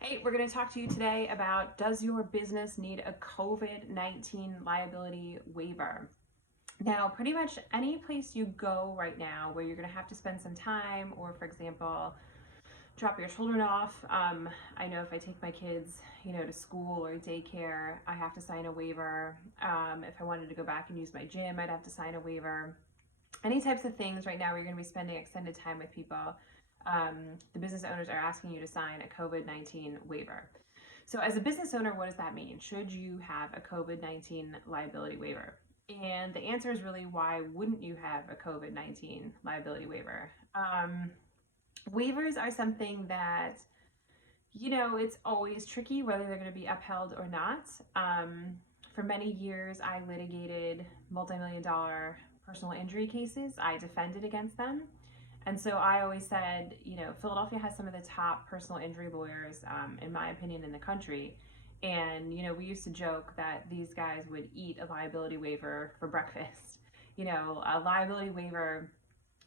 Hey, we're going to talk to you today about, does your business need a COVID-19 liability waiver? Now, pretty much any place you go right now where you're going to have to spend some time, or for example, drop your children off. I know if I take my kids, to school or daycare, I have to sign a waiver. If I wanted to go back and use my gym, I'd have to sign a waiver. Any types of things right now where you're going to be spending extended time with people, the business owners are asking you to sign a COVID-19 waiver. So as a business owner, what does that mean? Should you have a COVID-19 liability waiver? And the answer is really, why wouldn't you have a COVID-19 liability waiver? Waivers are something that, it's always tricky whether they're going to be upheld or not. For many years, I litigated multi-million-dollar personal injury cases. I defended against them. And so I always said, Philadelphia has some of the top personal injury lawyers, in my opinion, in the country. And, we used to joke that these guys would eat a liability waiver for breakfast. A liability waiver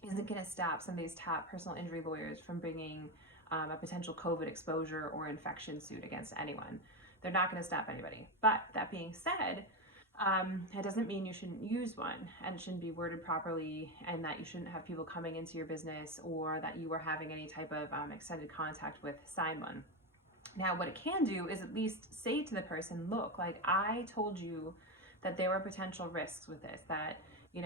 isn't going to stop some of these top personal injury lawyers from bringing a potential COVID exposure or infection suit against anyone. They're not going to stop anybody. But that being said, it doesn't mean you shouldn't use one, and it shouldn't be worded properly, and that you shouldn't have people coming into your business, or that you are having any type of extended contact with sign one. Now, what it can do is at least say to the person, look, like, I told you that there were potential risks with this, that,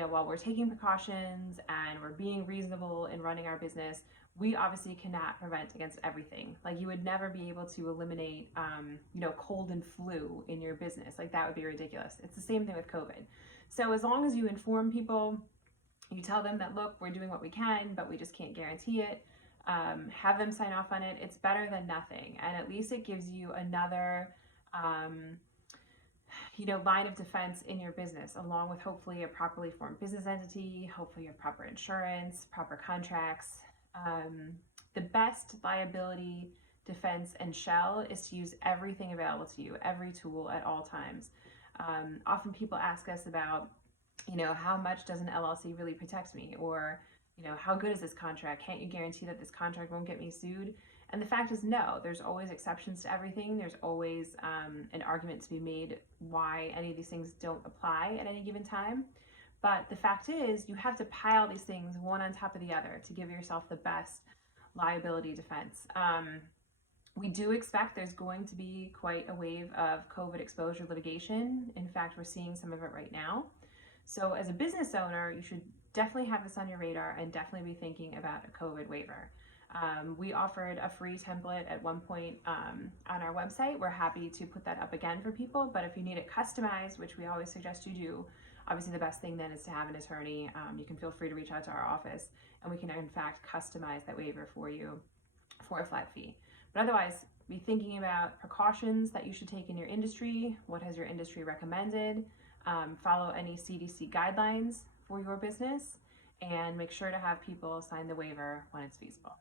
while we're taking precautions and we're being reasonable in running our business, we obviously cannot prevent against everything. Like, you would never be able to eliminate, cold and flu in your business. Like, that would be ridiculous. It's the same thing with COVID. So as long as you inform people, you tell them that, look, we're doing what we can, but we just can't guarantee it. Have them sign off on it. It's better than nothing. And at least it gives you another, line of defense in your business, along with hopefully a properly formed business entity. Hopefully you have proper insurance, proper contracts. The best liability defense and shell is to use everything available to you, every tool at all times. Often people ask us about, how much does an LLC really protect me? Or, how good is this contract? Can't you guarantee that this contract won't get me sued? And the fact is, no, there's always exceptions to everything. There's always an argument to be made why any of these things don't apply at any given time. But the fact is, you have to pile these things one on top of the other to give yourself the best liability defense. We do expect there's going to be quite a wave of COVID exposure litigation. In fact, we're seeing some of it right now. So as a business owner, you should definitely have this on your radar and definitely be thinking about a COVID waiver. We offered a free template at one point on our website. We're happy to put that up again for people, but if you need it customized, which we always suggest you do, obviously the best thing then is to have an attorney. You can feel free to reach out to our office, and we can in fact customize that waiver for you for a flat fee. But otherwise, be thinking about precautions that you should take in your industry. What has your industry recommended? Follow any CDC guidelines for your business, and make sure to have people sign the waiver when it's feasible.